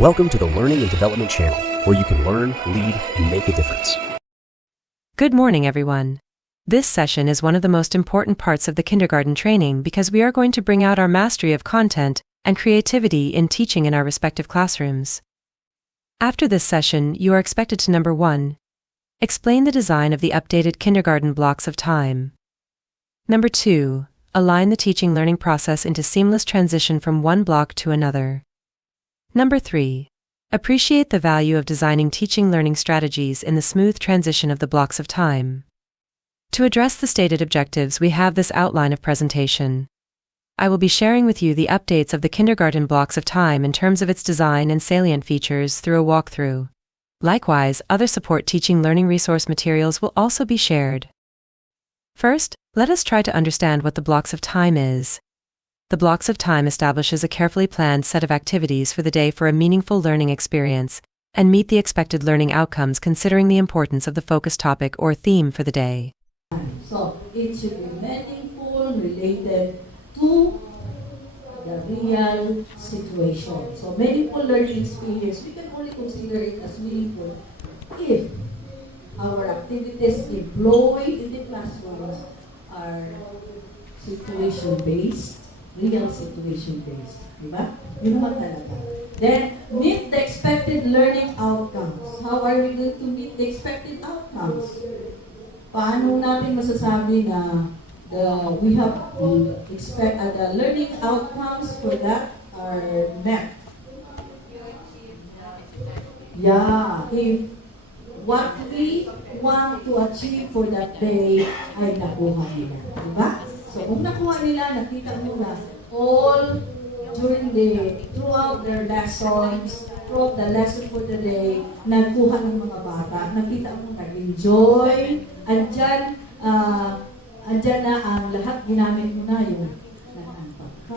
Welcome to the Learning and Development Channel, where you can learn, lead, and make a difference. Good morning, everyone. This session is one of the most important parts of the kindergarten training because we are going to bring out our mastery of content and creativity in teaching in our respective classrooms. After this session, you are expected to number 1, explain the design of the updated kindergarten blocks of time. Number 2, align the teaching learning process into seamless transition from one block to another. Number 3, appreciate the value of designing teaching learning strategies in the smooth transition of the blocks of time. To address the stated objectives, we have this outline of presentation. I will be sharing with you the updates of the kindergarten blocks of time in terms of its design and salient features through a walkthrough. Likewise, other support teaching learning resource materials will also be shared. First, let us try to understand what the blocks of time is. The blocks of time establishes a carefully planned set of activities for the day for a meaningful learning experience and meet the expected learning outcomes considering the importance of the focus topic or theme for the day. So, it should be meaningful, related to the real situation. So, meaningful learning experience, we can only consider it as meaningful if our activities employed in the classrooms are situation-based, real situation-based. Diba? Yun naman talaga. Then, meet the expected learning outcomes. How are we going to meet the expected outcomes? Paano natin masasabi na we have the learning outcomes for that are met? Yeah, if what we want to achieve for that day ay nakuha nila. Diba? So, kung nakuha nila, nakita mo na all throughout their lessons, throughout the lesson for the day, nagkuha ng mga bata, nakita mo nag-enjoy, andyan na ang lahat ginamit mo na yung nag-unpack ka,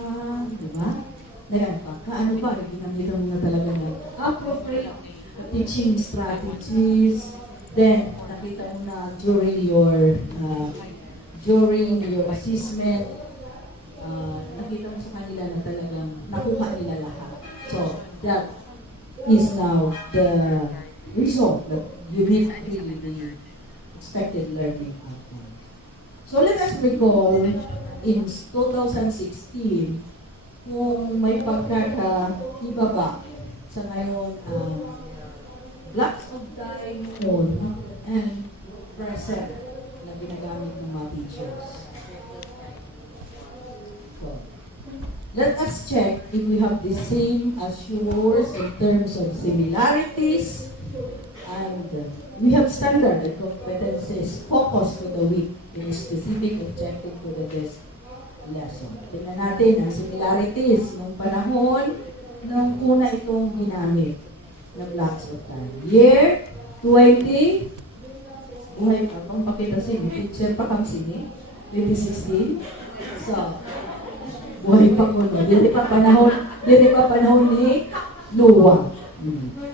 di ba? Nag-unpack ka, ano ba? Ginamit mo na talaga ng appropriate teaching strategies. Then, nakita mo na during your assessment, nakita mo sa kanila na talagang nakuha nila lahat. So, that is now the result that you meet really the expected learning outcome. So, let us recall in 2016, kung may pagkakaiba ba sa ngayon blocks of time on and present na ginagamit ng mga teachers. So, let us check if we have the same as yours in terms of similarities, and we have standard and competencies focused for the week in a specific objective for the best lesson. Tingnan natin ang similarities ng panahon ng una itong ginamit na blocks of time. Year 20, buhay pa pang pakita sini, teacher pa kang sini, 2016. So, buhay pa ko na. Dito pa panahon ni Noah.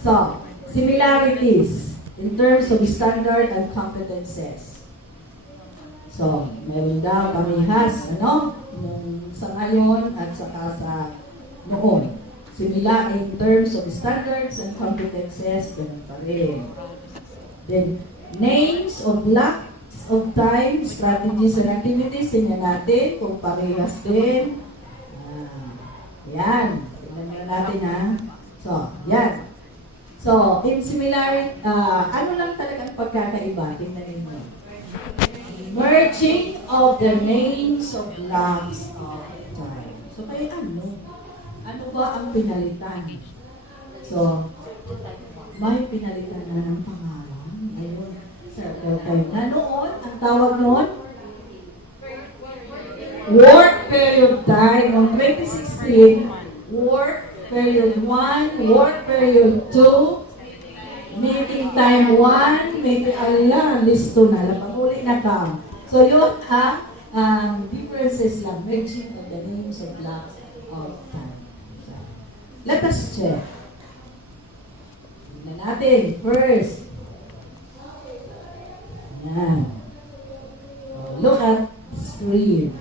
So, similarities in terms of standard and competences. So, meron daw kamihas, nung sa ngayon at saka sa noon. Similar in terms of standards and competences, ganun pa rin. Then, names of blocks of time, strategies and activities, tingnan natin kung parehas din. Yan. Tingnan natin ha. So, yan. So, in similar, ano lang talagang pagkakaiba? Tingnan ninyo. Merging of the names of blocks of time. So, kaya ano? Ano ba ang pinalitan? So, may pinalitan na ng pangalan. Ngayon, circle time na noon. Ang tawag noon? Work period time. Noong 2016, work period 1, work period 2, meeting time 1, meeting, listo na. Lapag-uli na ka. So, yun differences lang. Merging of the names of blocks of time. Let us check. Tignan natin. First. Yan. Look at the screen.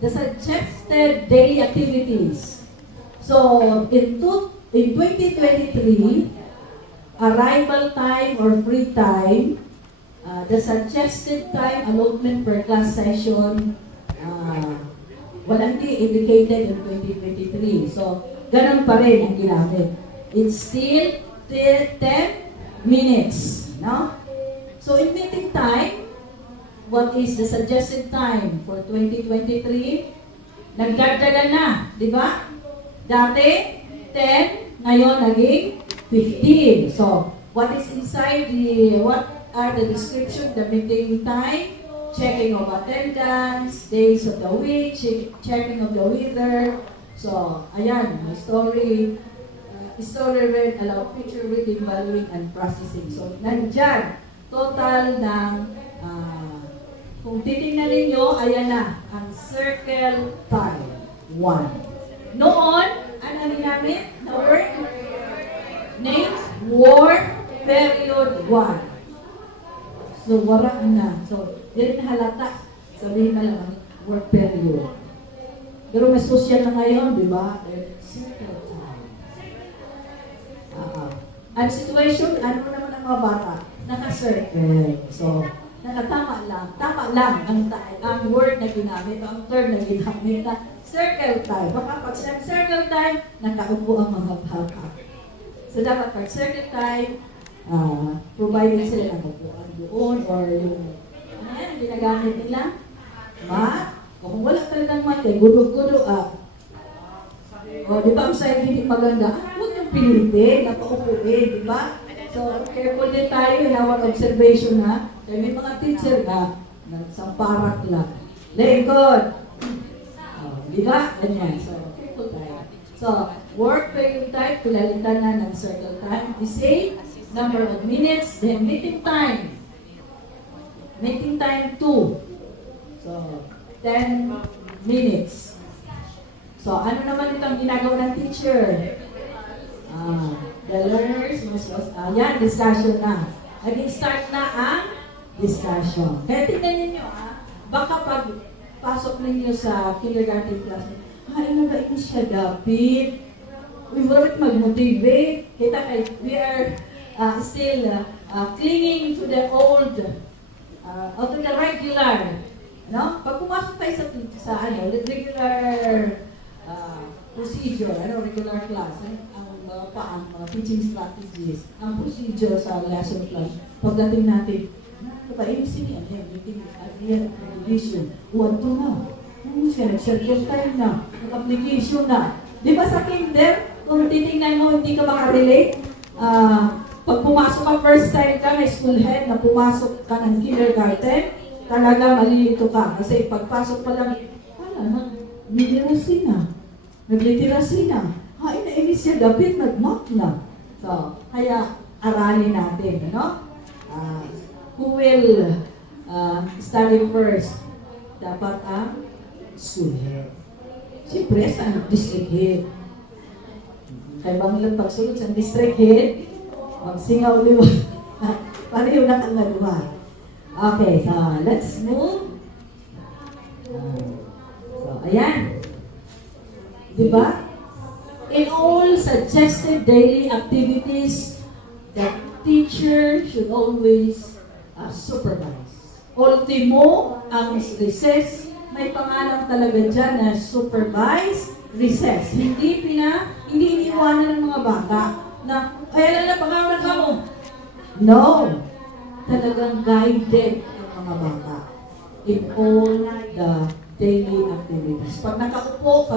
The suggested daily activities. So, in in 2023, arrival time or free time, the suggested time allotment per class session, walang indicated in 2023. So, ganun pa rin ang ginamit. It's still 10 minutes. No? So, in meeting time, what is the suggested time for 2023? Nagdagdagan na, di ba? Dati, 10, ngayon naging 15. So, what is inside what are the description, the meeting time, checking of attendance, days of the week, checking of the weather. So, ayan, story read, allow picture reading, valuing, and processing. So, nandyan, total ng, kung titingnan ninyo, ayan na, ang circle time, 1. Noon, ano ginamit na word? Name, word, period, 1. So, wala na. So, hindi na halata. Sabihin na lang, word period. Pero may social na ngayon, di ba? Circle time. Ang situation, ano naman ang mga bata? Naka-circle. So, nakatama lang. Tama lang ang word na ginamit, ang term na ginamit na circle time. Baka pag circle time, nakaupo ang mga bata. So, dapat pag circle time, provided sila ng upuan doon or yung ginagamit nila. Kung wala talagang mat, gulo-gulo di ba ang sa'yo hindi maganda? Huwag yung pilitin, napaupuin, di ba? So, careful din tayo in our observation ha. Kaya may mga teacher na nagsamparak lang. Lingkod! Di ba? Ganyan. So, careful tayo. So, work period time, pilalitan na ng circle time. The same number of minutes, then meeting time. Meeting time 2. So, 10 minutes. So, ano naman itong ginagawa ng teacher? The learners yan, discussion na. Nag-start na ang discussion. Kaya tingnan ninyo, baka pag pasok ninyo sa kindergarten class, ano ba ito siya dapat? We want mag-motivate. Kita kay, we are still clinging to the old, or to the regular. No? Pag pumasok tayo sa regular procedure, regular class, ang mga teaching strategies, ang procedure sa lesson plan, pagdating natin, ano ba, MC niya, meeting, application, 1 to na. Nag-circle time na, nag-application na. Di ba sa kinder, kung titingnan mo, hindi ka makarelate, pag pumasok ka, first time ka na school head, na pumasok ka ng kindergarten, talaga malilito ka. Kasi pagpasok pa lang, nagliteracy na. Nagliteracy na. Inainis siya, dapat nag-mock na. So, kaya aralin natin, ano? Who will study first? Dapat ang school head. Siyempre, sa district head. Kaya bang lang pagsunod sa district head, magsingaw liwa. Pareho na kang naluwa. Okay, so let's move. So, ayan. Diba? In all suggested daily activities, the teacher should always supervise. Ultimo, ang recess, may pangalan talaga dyan na supervise recess. Hindi iniiwanan ng mga bata na, kaya lang na pangalan ka mo. No. Talagang guided ang mga bata in all the daily activities. Pag nakaupo,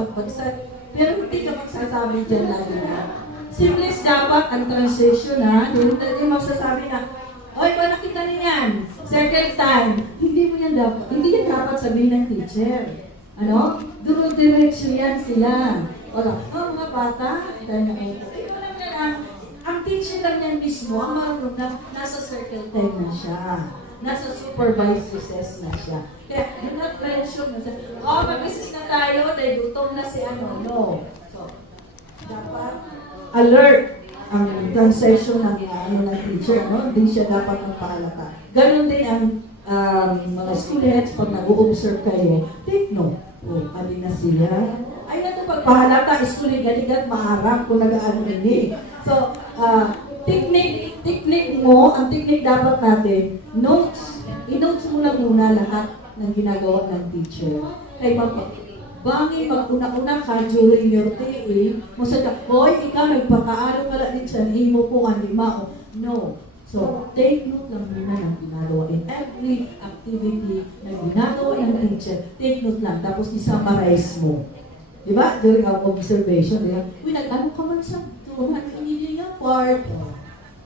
pero hindi ka magsasabi dyan lagi na. Simples dapat ang transition ha. Hindi magsasabi na, oy, kung nakita niyan, circle time. Hindi mo yan dapat. Hindi yan dapat sabihin ng teacher. Ano? Diretso yan sila. Mga bata, dahil nakaupo. Ang teacher lang yan mismo, ang marunong na nasa circle time na siya. Nasa supervised recess na siya. Kaya, do not mention na siya, mag-recess na tayo, dahil gutom na si ano. No. So, dapat alert ang transition ng teacher. No? Hindi siya dapat magpahalata. Ganon din ang mga students, pag nag-o-observe kayo, take note. Alin na siya? Ay, pagpahalata, iskulit ganigat, maharap kung nag-ano ini. So, technique mo, ang technique dapat natin, notes, i-notes mo na muna lahat ng ginagawa ng teacher. Kay bangi maguna-una ka during your TE, mo sa hoy, ikaw nagpakaalo ka lang din sa himo ko ang lima. No. So, take note lang muna ng ginagawa in every activity na ginagawa ng teacher. Take note lang, tapos i-summarize mo. Diba? During our observation, diba? Uy, nag-ano ka man sa tuhan, hindi niya part.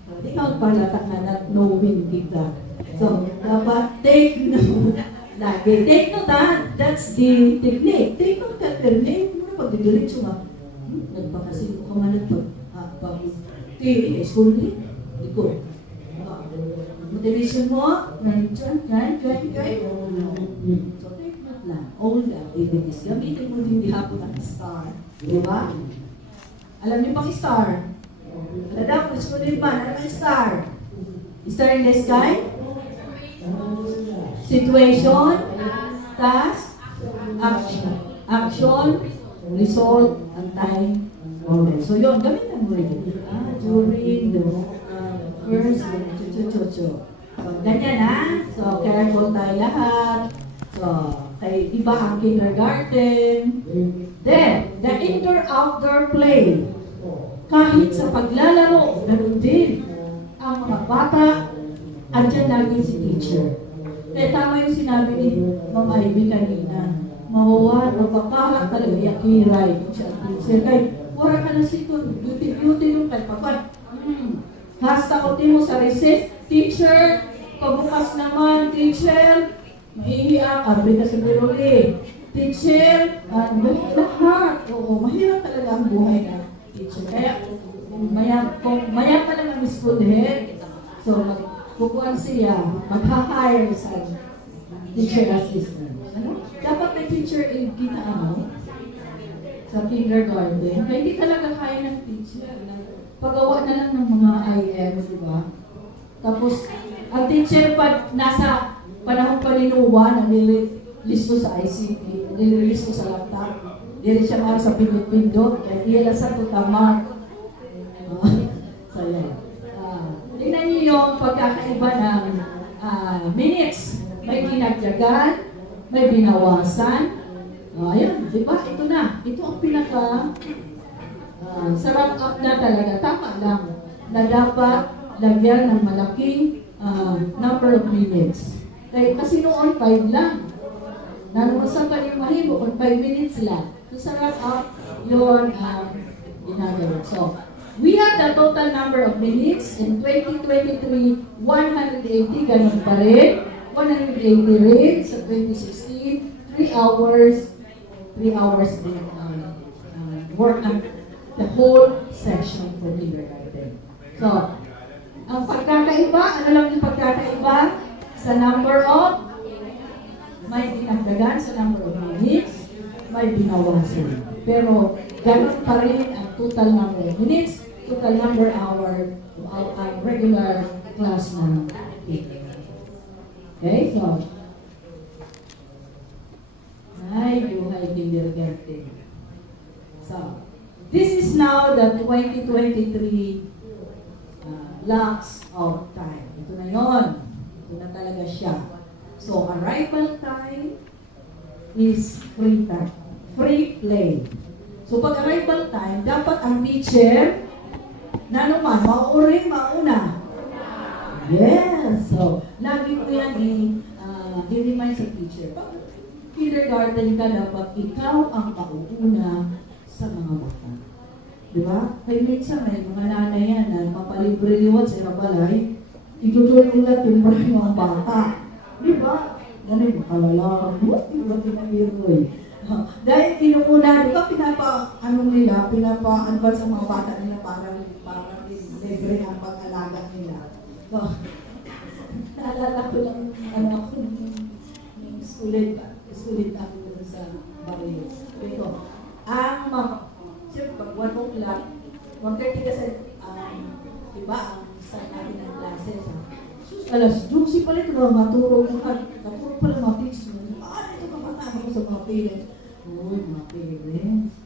Ikaw pala na knowing kita. So, dapat take note. Lagi. Take note that's the technique. Take note ka, technique. Muna pag-didiretso nga. Nagpakasin ko ka man at school day. Liko. Motivation mo, join. So, take note lang. All the activities. Gamitin mo din hapon ang star. Diba? Alam niyo pang star? Alam mo, school day ba? Ano ang star? Star in the sky? Situation, task, action, result, and time. Okay. So yun, gamitan mo rin. During the first, So, ganyan So, careful tayo lahat. So, kay iba ang kindergarten. Then, the indoor-outdoor play. Kahit sa paglalaro, ganun din. Ang mga bata, andyan lagi si teacher. Kaya tama yung sinabi ni Ma'am Ivy kanina. Magpapahak talaga yung kiray siya teacher. Kaya wala ka na sito, beauty yung kalpapan. Hasta ko mo sa recess, teacher, pabukas naman, teacher, mahihiyak, arbi ka sa biruli. Teacher, lahat. Oo, mahirap talaga ang buhay na teacher. Kaya, kung maya pa lang ang school head, so magpupuan siya, mag-hire sa teacher assistant. Ano? Dapat may teacher aid kita sa kindergarten. Kaya hindi talaga kaya ng teacher. Pagawa na lang ng mga IM, di ba? Tapos, ang teacher pa nasa panahon pa ni Noah na nililisto sa ICT, nililisto sa laptop. Dili siya nga sa pindot-pindot, kaya iyala sa tutamag. So, yan. Tingnan niyo yung pagkakaiba ng minutes. May dinagdagan, may binawasan. Ayan, di ba? Ito na. Ito ang pinaka sarap up na talaga. Tama lang na dapat lagyan ng malaking number of minutes. Kasi noon 5 lang. Nanumasan pa yung mahimo kung 5 minutes lang. So sarap up yun ginagawa. So, we have the total number of minutes in 2023, 180, ganun pa rin. 180 rin sa 2016, 3 hours din work ng the whole session for kindergarten. So, ang pagkakaiba, ano lang yung pagkakaiba? Sa number of, may dinagdagan sa number of minutes, may binawasan. Pero, ganun pa rin ang total number of minutes, total number hour of ang regular class na okay, so, ay, buhay kindergarten. So, this is now the 2023 blocks of time. Ito na yun. Ito na talaga siya. So, arrival time is free time. Free play. So, pag arrival time, dapat ang teacher na naman, mauna. Yes! So, lagi ko yan i-remind sa teacher. Pag kindergarten ka, dapat ikaw ang mauuna sa mga bata. Diba? Kaya minsan may mga nanay yan na mapalibre liwat sa Rabalay, itutulat yung mga bata. Diba? Ganun yung kalala. Diba pinabiro eh? Dahil inuuna, diba pinapa-anbal sa mga bata nila parang libre ang pag-alaga nila. So, naalala ko lang ako ng sulit ako sa barrio. Pero, ang siyempre, pag 1 o'clock, 1:30 kasi, iba ang sa natin ng klase. Alas 12 pala ito, maturo pala mga teachers. Ito ka mata ko sa mga parents. Uy, mga parents.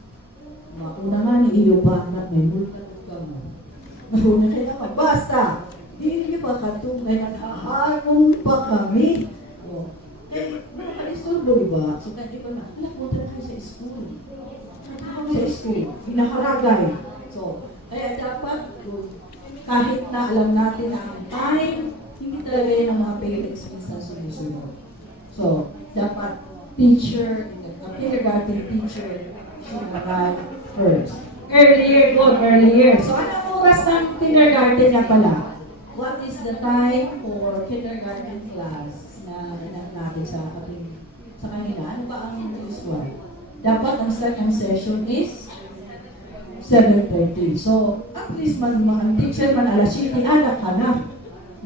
Mauna nga ni iyo ba na may multa ka mo. Mauna kayo naman, basta! Hindi pa katungay at haharong pa kami. O, kaya mga kalisturbo, diba? So, kaya ko na, nakutan kayo sa school. Sa school, hinaharagay. So, kaya dapat, kahit na alam natin na ang time, hindi talaga yan ang mga parents minsan sumusunod. So, dapat teacher, kindergarten teacher, should arrive first. Earlier, good, earlier. So, anong oras ng kindergarten na pala? What is the time for kindergarten class na inan natin sa kanila? Ano ba ang usual? Dapat ang start ng session is 7:30. So, at least mga teacher man alas 7, anak ka na.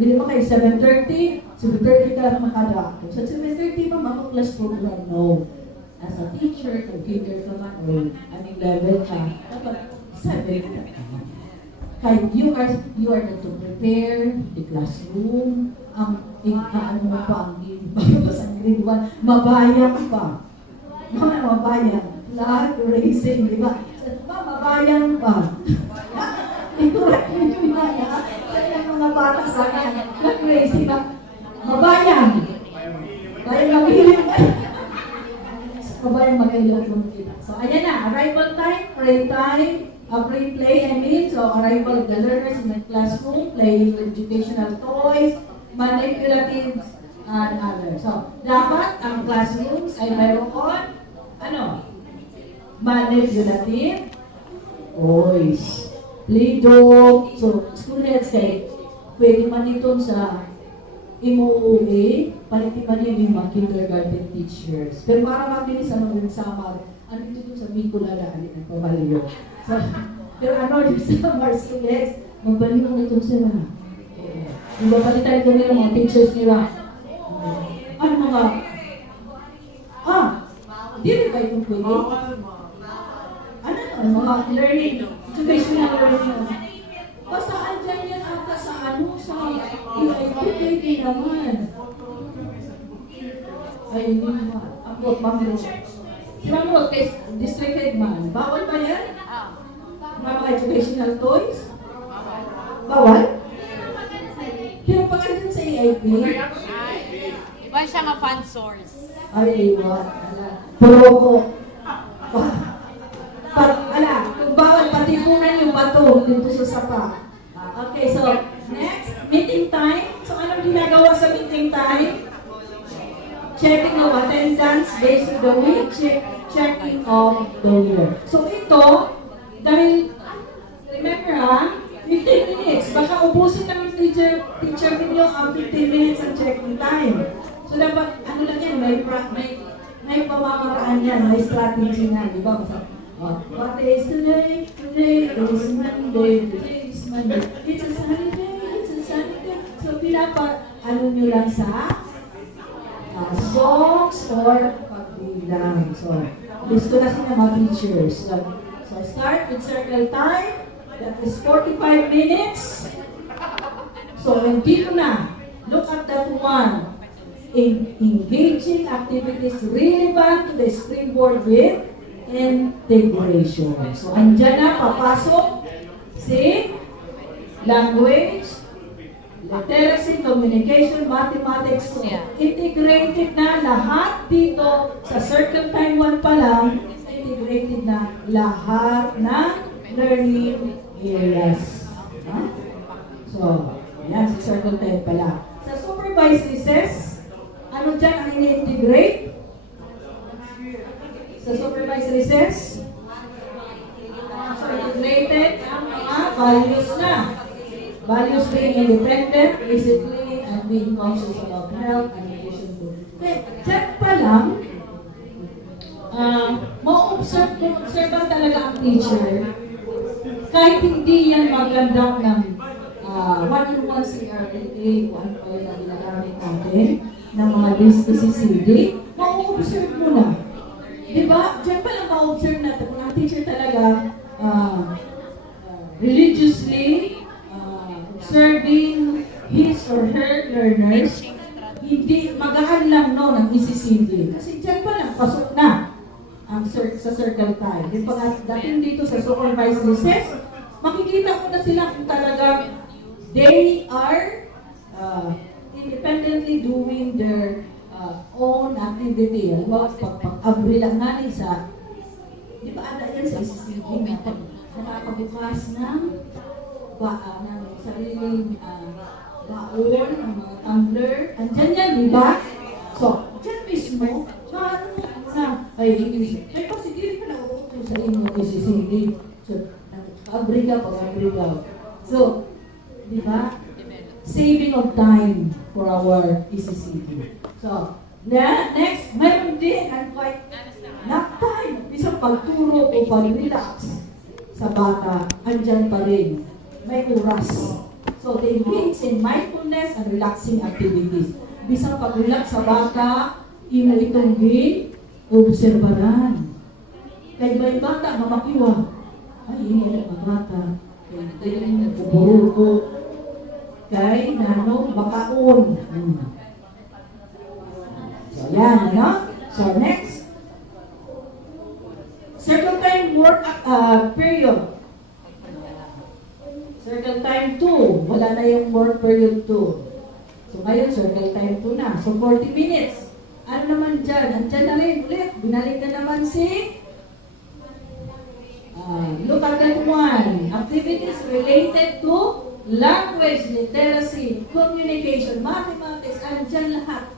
Bili mo kayo 7:30, 7:30 ka lang makadako. Sa 7:30 pa, maka-class program, no. As a teacher, kung kinder ka man, or anong level ka, dapat 7 ka. Kahit you are going to prepare the classroom, ano mo pa ang sa grade 1, mabayan pa. Mabayan. Flag racing, di ba? Mabayan pa. Ito rin yung kaya mga bata sa akin, flag racing na, mabayan. Bayan mag-ilim. Mabayan mag-ilim. So, ayan na, arrival time, pray time, pre-play, so arrival of the learners in the classroom, playing with educational toys, manipulatives, and others. So, dapat ang classrooms ay mayroon manipulative toys. Play-doh. So, school heads kayo, pwede man ito sa MOOA, palitin man yun yung mga kindergarten teachers. Pero para mabilis ano rin samar, ano ito sa Mikulala, alin ang pamaliyo. So, pero ano, yung sa Marsulex, magbalik mo itong sila. Yung babalitan ko nila mga teachers nila. Ano mga, di rin ba itong pwede? Ano mga learning, educational learning. Basta andyan yan ata sa sa EIP, pwede naman. Ay, hindi naman. Ang mamuro. Si Mamot, kay District Head man, bawal ba yan? Mga educational toys? Bawal? Pero pag andun sa EIP? Iba siya nga fund source. Ay, iwan. Pero ko, kung bawal, patipunan yung bato dito sa sapa. Okay, so, next, meeting time. So, anong ginagawa sa meeting time? Checking of attendance based on the week, checking of the year. So, ito, dahil, remember 15 minutes. Baka ubusin ng teacher ninyo ang 15 minutes ang checking time. So, dapat, ano lang yan, may pamamaraan yan, may strategy na, di ba? What day is today? Today is Monday. Today is Monday. It's a sunny day. It's a sunny day. So, ano nyo lang sa songs or pagbilang. So, gusto na sila mga teachers. So, start with circle time. That is 45 minutes. So, dito na. Look at that one. Engaging activities relevant to the springboard with integration. So, andyan na, papasok si language, literacy, communication, mathematics. So, integrated na lahat dito sa circle time 1 pa lang, integrated na lahat ng learning areas. So, yan, sa circle time pala. Sa supervised recess, ano dyan ang ini-integrate? Sa supervised recess? So, integrated ang mga values na. Values being independent, discipline, and being conscious about health and nutrition food. Okay, dyan pa lang, ma-observe talaga ang teacher. Kahit hindi yan magandang ng 1-on-1 CRLA, kung ano pa yun ang ginagamit natin, ng mga DCCD, ma-observe mo na. Diba? Diyan pa lang ma-observe natin kung ang teacher talaga religiously observing his or her learners, hindi magaan lang no ng ECCD. Kasi diyan pa lang pasok na ang sa circle time. time. Yung pagdating dito sa supervised recess, makikita ko na sila kung talagang they are independently doing their own activity. Alam mo, pag-abri lang natin sa, di ba ada yan sa isisipin na pag nakakabukas ng sariling baon, ng mga tumbler, andyan yan, di ba? So, dyan mismo, ay pasigili ka na uupo sa inyo isisipin. So, abri ka, pag-abri ka. So, di ba? Saving of time for our ECCD. So, next, mayroon din ang quite nap time. Isang pagturo o pag-relax sa bata, andyan pa rin. May oras. So, they mix in mindfulness and relaxing activities. Bisang pag-relax sa bata, imo itong obserbaran. Kaya ba yung bata, mamakiwa? Ay, hindi na mga bata. Kaya yung nagbuburuko. Kay nanong bakaon. So, yan, ano? So, next. Circle time work period. Circle time 2. Wala na yung work period 2. So, ngayon, circle time 2 na. So, 40 minutes. Ano naman dyan? Andyan na rin ulit. Binalik na naman si look at that one. Activities related to language, literacy, communication, mathematics, andyan lahat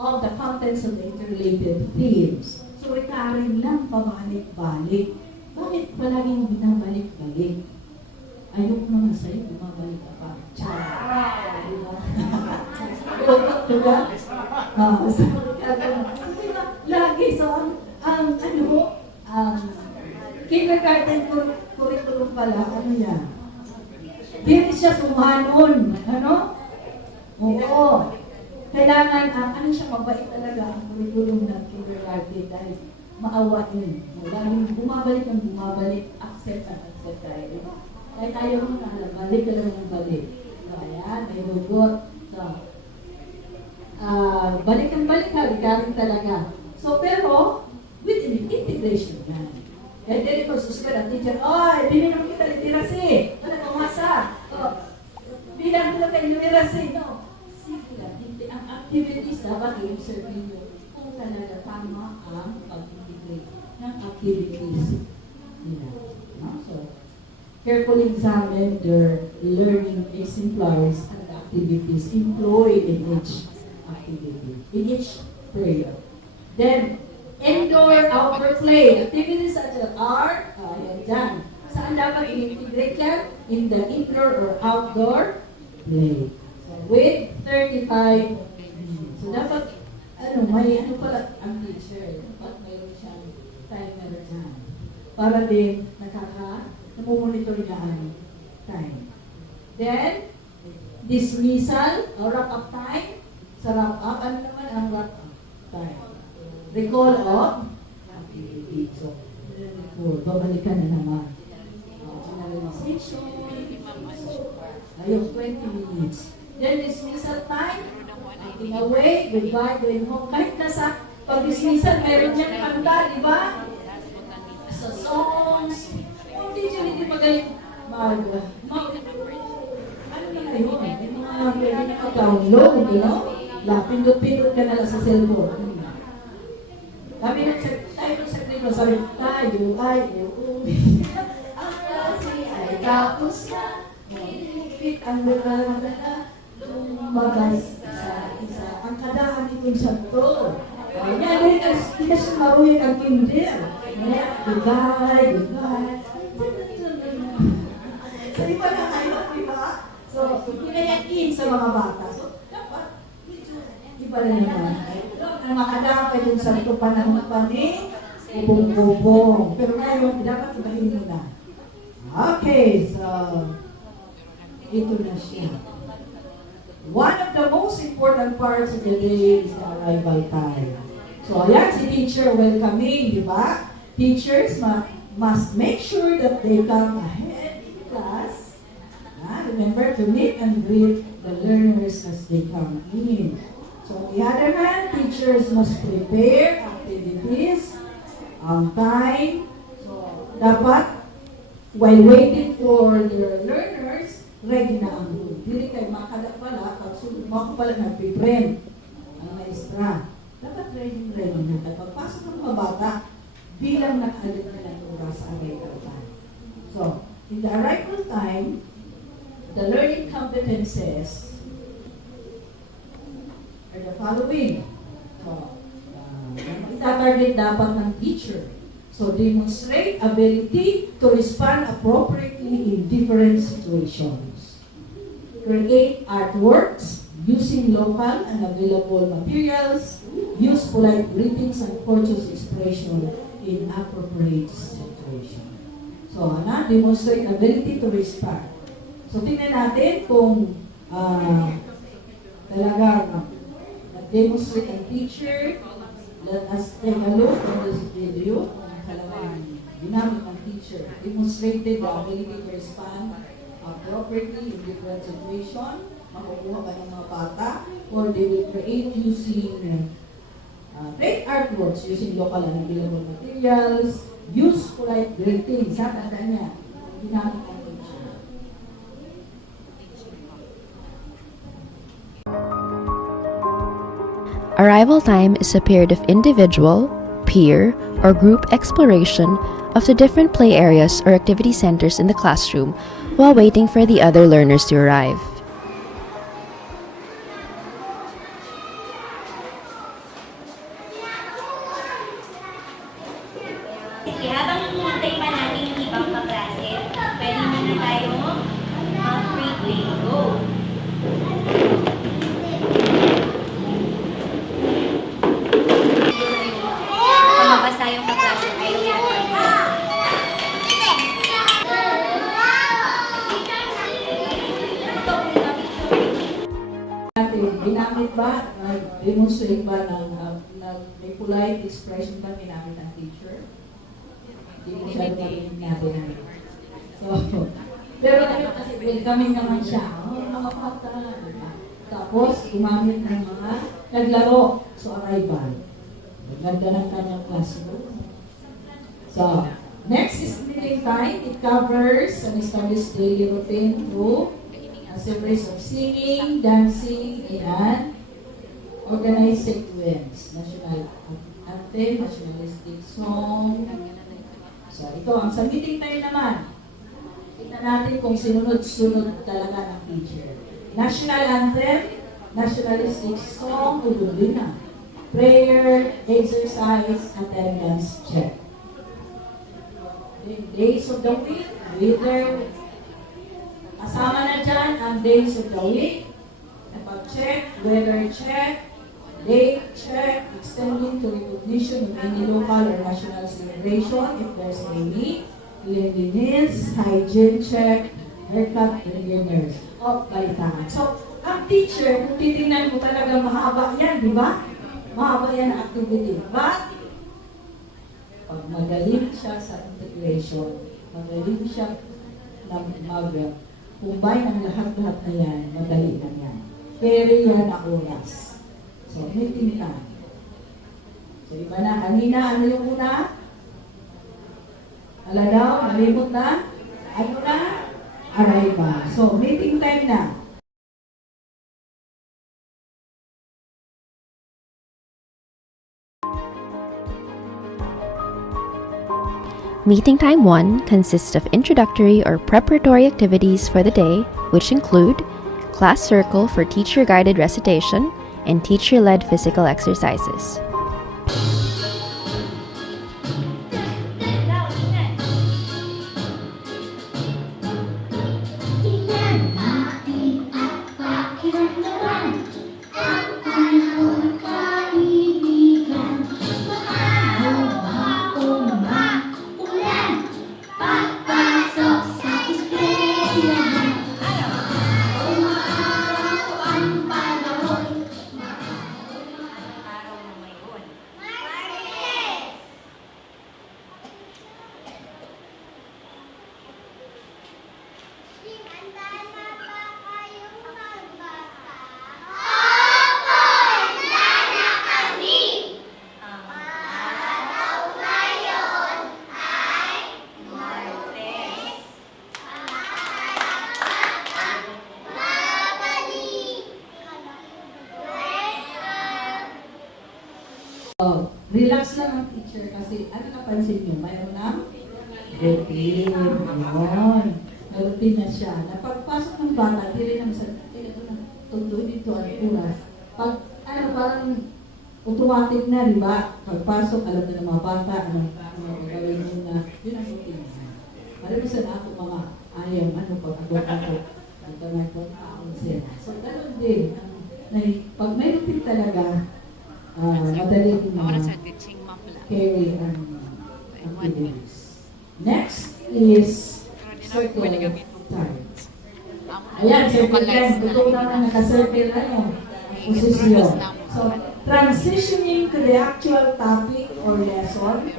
of the contents of the interrelated themes. So, recurring lang, pabalik-balik. Bakit palaging binabalik-balik? Ayoko naman sa'yo, bumabalik ka pa. Chara! Diba? Diba? Lagi, so, kindergarten curriculum pala, ano yan? Hindi siya sumanon. Ano? Oo. Kailangan, ano siya, mabait talaga ang curriculum ng kindergarten dahil maawain. Laging bumabalik ang bumabalik, accept and accept tayo. Diba? Kahit ayaw mo na, balik ka lang ng balik. So, ayan, may hugot. So, balik ang balik ha, regarding talaga. So, pero, with integration yan. Kaya din ito, susunod ang teacher, oy, bininom kita literacy. Wala kang masa. Bilang ko lang kayo literacy. No. Sige lang, ang activities dapat i-observe nyo kung talaga tama ang pag-integrate ng activities nila. No? So, carefully examine their learning exemplars and activities employed in each activity, in each period. Then, indoor, outdoor play. Activities such as art, ayan dyan. Saan dapat i-integrate yan? In the indoor or outdoor play. So, with 35 minutes. So, dapat, may pala ang teacher. Dapat mayroon siyang timer dyan. Para din, namumonitor niya ang time. Then, dismissal, or wrap-up time. Sa wrap-up, ano naman ang wrap-up time? Recall of activity. So, babalikan na naman. Analyzation. Ayun, 20 minutes. Then, dismissal time. Acting away, goodbye, going home. Kahit nasa pag-dismissal, meron dyan kanta, di ba? Sa songs. Kung hindi magaling ano na ngayon? Yung mga pwede na ka-download, you know? Pindot-pindot ka na lang sa cellphone. Sabi ng sagrito, sabi, tayo ay uuwi. Ang klase ay tapos na. Inipit ang lugar na lumabas isa. Ang kadaan itong santo. Yan rin, hindi na sumaruhin ang kinder. Goodbye, goodbye. So, di ba na kayo, di ba? So, pinayakin sa mga bata. So, dapat, iba na naman. Ang makadapay dun sa ito panahon pa ni ubong-ubong. Pero ngayon, dapat ibahin mo na. Okay, so, ito na siya. One of the most important parts of the day is the arrival time. So, ayan, si teacher welcoming, di ba? Teachers must make sure that they come ahead in class. Remember to meet and greet the learners as they come in. So, on the other hand, teachers must prepare activities on time dapat, while waiting for the learners, ready na ang room. Dili kayo makala pala, pag sunod mo ako pala nagpiprint ang maestra. Dapat ready na. At pagpasok ng mga bata, bilang nakalit na ng oras sa arrival time. So, in the arrival time, the learning competences are the following. So, itatarget dapat ng teacher. So, demonstrate ability to respond appropriately in different situations. Create artworks using local and available materials. Use polite greetings and courteous expression in appropriate situation. So, demonstrate ability to respond. So, tingnan natin kung talaga nag-demonstrate ang teacher. Let us take a look at this video. Talagang ginamit ng teacher. Demonstrated the ability to respond appropriately in different situation. Makukuha ba ng mga bata? Or they will create artworks using local and available materials. Use polite greetings. Tanda niya. Ginamit ng teacher. Arrival time is a period of individual, peer, or group exploration of the different play areas or activity centers in the classroom while waiting for the other learners to arrive. Sige, habang hinihintay pa natin yung ibang kaklase, pwede muna tayo mag-free play. Go! Kung mabasa yung kaklase, ayaw yan. Ginamit ba? Demonstrate ba ng may polite expression ba ginamit ng teacher? Hindi mo siya natin natin. So, pero ano kasi welcoming naman siya. Mga bata, diba? Tapos, gumamit ng mga naglaro. So, arrival. Ganda ng kanyang classroom. So, next is meeting time. It covers an established daily routine through a series of singing, dancing, and organized sequence. National anthem, nationalistic song. So, ito, ang sa meeting time naman, tignan natin kung sinunod-sunod talaga ng teacher. National anthem, nationalistic song, ulit na. Prayer, exercise, attendance check. Then, days of the week, weather. Kasama na dyan ang days of the week. Napag-check, weather check, date check, extending to recognition of any local or national celebration if there's any. Cleanliness, hygiene check, haircut, cleanliness. O, balitaan. So, ang teacher, kung titingnan mo talaga mahaba yan, di ba? Mahaba yan ang activity. But, pag magaling siya sa integration, magaling siya mag-combine ang lahat-lahat na yan, madali lang yan. Carry yan ang oras. So, meeting time. So, iba na. Kanina, ano yung una? Ala daw, nalimot na? Ano na? Arrival. So, meeting time na. Meeting time 1 consists of introductory or preparatory activities for the day, which include class circle for teacher-guided recitation and teacher-led physical exercises. Relax lang ang teacher kasi ano napansin niyo? Mayroon ng routine. Yun. Routine na siya. Napagpasok ng bata, di rin naman sa tuntuin dito ang oras. Pag parang automatic na, di ba? Pagpasok, alam na ng mga bata, ano gagawin muna. Yun ang routine. Maramisan ako mga ayaw, pag-agod ako. Ito na po, so, gano'n din. Pag may routine talaga, madali din carry ang activities. Next is circle time. Ayan, circle time. Totoo naman naka-circle na yung posisyon. So, transitioning to the actual topic or lesson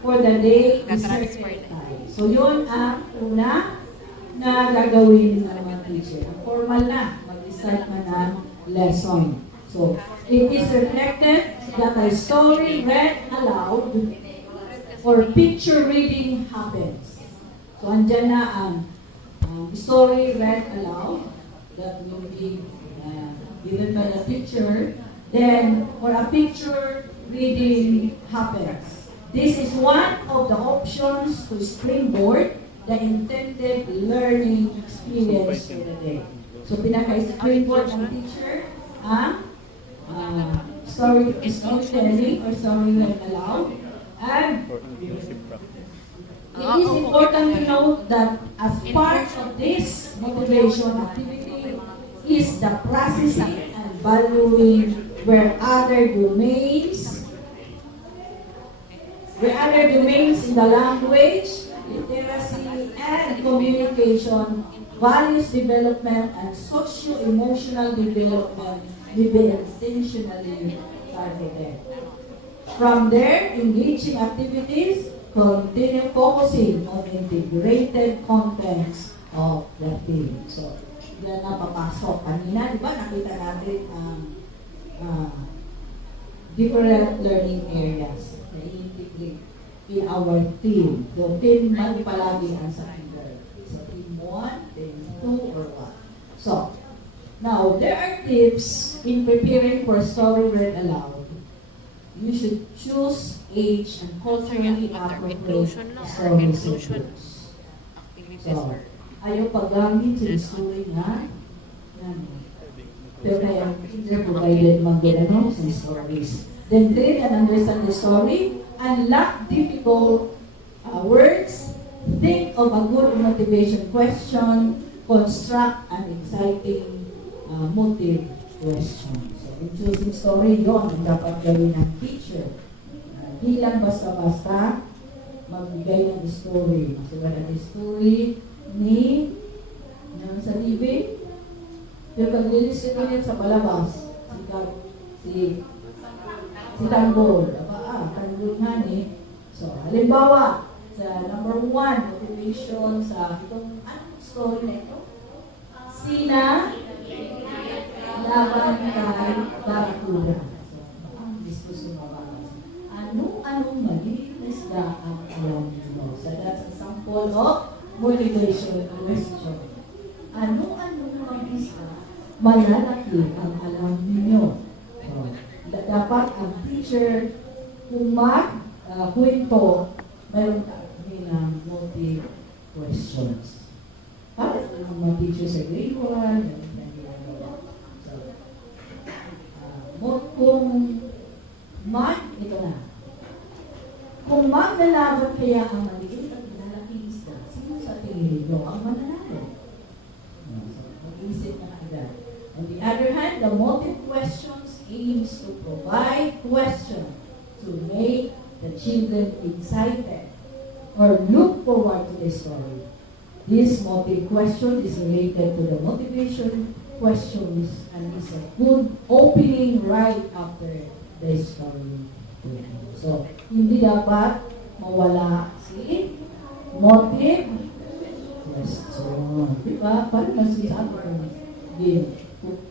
for the day is circle time. So, yun ang una na gagawin ng mga teacher. Formal na, mag-start na ng lesson. So, it is reflected that a story read aloud or picture reading happens. So, andyan na ang story read aloud that will be given by the teacher. Then, or a picture reading happens. This is one of the options to springboard the intended learning experience for the day. So, pinaka-springboard ng teacher ang storytelling or story read aloud. And it is important to note that as part of this motivation activity is the processing and valuing where other domains in the language, literacy, and communication, values development, and socio-emotional development will be intentionally targeted. From there, engaging activities continue focusing on integrated contents of the theme. So, yan na papasok. Kanina, di ba, nakita natin ang different learning areas na i-integrate in our theme. So, theme man palagi ang sa kinder. So, theme 1, theme 2, or what. So, now, there are tips in preparing for story read aloud. You should choose age and culturally appropriate story sequence. So, ayaw paggamit sa story na pero kaya teacher provided mga sa stories. Then read and understand the story, unlock difficult words, think of a good motivation question, construct an exciting motive question. In choosing story, yun ang dapat gawin ng teacher. Hindi lang basta-basta magbigay ng story. Masulat ang story ni sa TV. Pero pag lilis ko yan sa palabas, si Tanggol. Tanggol nga ni. So, halimbawa, sa number 1, motivation sa itong story na ito. Sina laban kay Barracuda. So, ang diskusyon mabalas. Anong maliit na isda ang alam mo? So, that's a sample of motivation question. Anong mga isda malalaki ang alam ninyo? So, dapat ang teacher, kung kwento, mayroon ng motive questions. Para sa mga teacher sa grade 1, kung ito na. Kung maglalaban kaya ang maliit at malalaking isda, sino sa tingin nyo ang mananalo? So, mag-isip na agad. On the other hand, the motive questions aims to provide question to make the children excited or look forward to the story. This motive question is related to the motivation questions and is a good opening right after the story. So, hindi dapat mawala si motive question. Diba? Parang masihado kung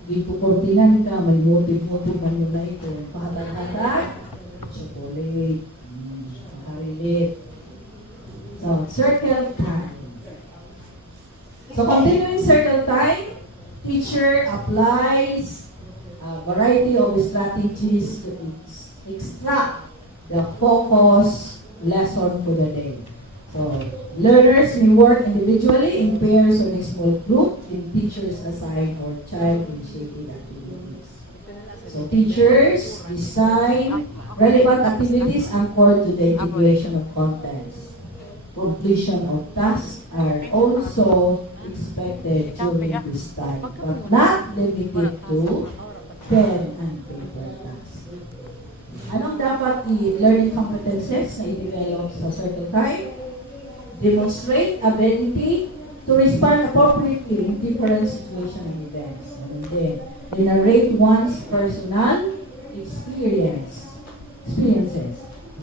di pukurtinan ka, may motive ano na ito. Pahatak-hatak, chocolate, harilit. So, circle time. So, continuing circle time, teacher applies a variety of strategies to extract the focus lesson for the day. So, learners may work individually, in pairs, or in small group, in teachers-assigned or child-initiated activities. So, teachers design relevant activities anchored to the integration of contents. Completion of tasks are also expected during this time, but not limited to pen and paper tasks. Anong dapat i-learning competences na i-develop sa Circle 5? Demonstrate ability to respond appropriately in different situations and events. And then, narrate one's personal experiences.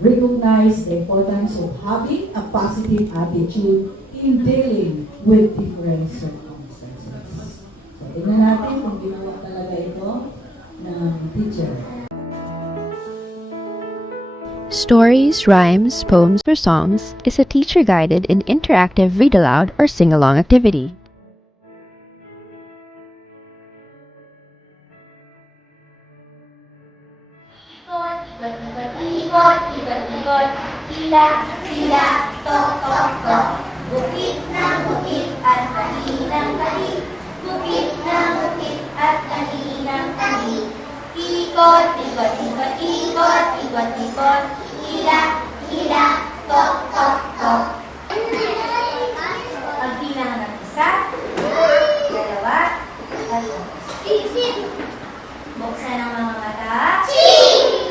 Recognize the importance of having a positive attitude in dealing with different circumstances. So, tingnan natin kung ginawa talaga ito ng teacher. Stories, rhymes, poems, or songs is a teacher-guided and interactive read-aloud or sing-along activity. Ikot, hila, hila, tok, tok, tok. Bukit na bukit at kaninang kali. Bukit na bukit at kaninang kali. Ikot, ikot, ikot, ikot, ikot, ikot. Hila, hila, tok, tok, tok. Pagbilang ng isa, dalawa, tatlo. Buksan ang mga mata.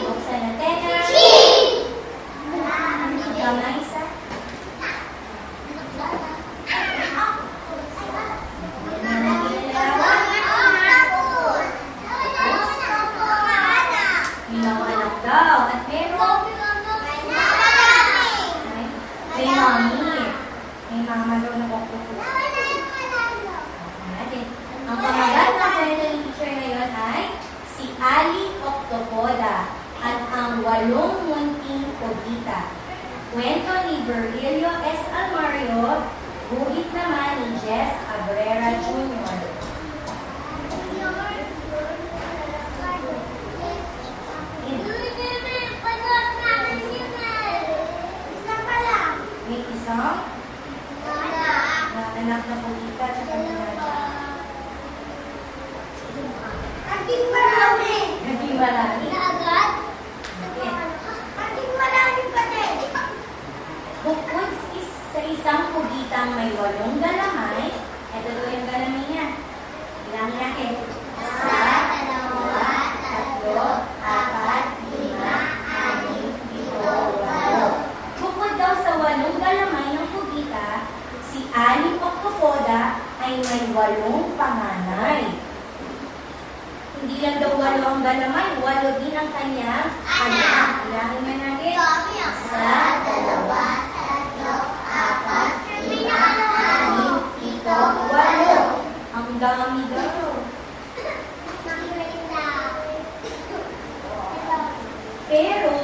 Buksan ang tenga. Kamay isa. May mga anak daw. At meron. May mami. May mama daw na kukuha. Ang pangalan ng kwento ni teacher ngayon ay si Ali Octopoda at ang 8 munting kobita. Kwento ni Virgilio S. Almario, guhit naman ni Jess Cabrera Jr. May isang anak na kobita at kanina. Naging marami. Naging marami? Naging marami pa din. Bukod sa isang kugitang may 8 galamay, ito daw yung galamay niya. Ilang natin? 1, 2, 3, 4, 5, 6, 7, 8. Bukod daw sa 8 galamay ng kugita, si Ali Octopoda ay may 8 panganay. Hindi lang daw 8 ang galamay, 8 din ang kanyang anak. Ilangin na natin. 1, 2, 3, 4, 5, 6, 7, 8. Ang dami daw. Pero,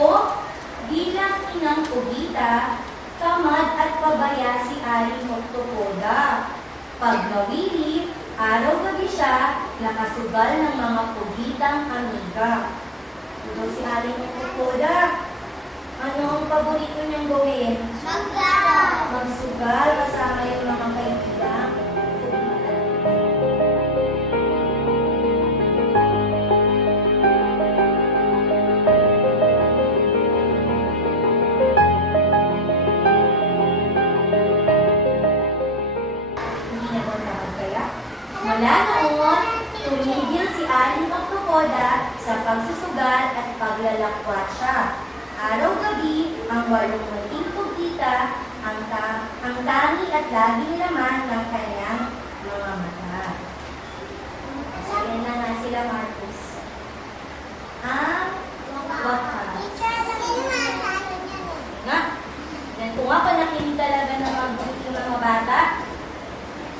bilang inang kugita, tamad at pabaya si Ali Octopoda. Pag nawili, araw-gabi siya nakasugal ng mga kugitang amiga. Ito si Ali Octopoda. Ano ang paborito niyang gawin? Magsugal kasama yung mga kaibigan. Hindi na daw kaya? Mula noon, tumigil si Ali Octopoda sa pagsusugal at paglalakwat siya. Araw-gabi, ang 8 munting kugita ang tangi at lagi naman ng kanyang mga mata. So, yan na nga sila, Marcus. Ang wakas. Nga, kung nga panakinig talaga ng mabuti mga bata,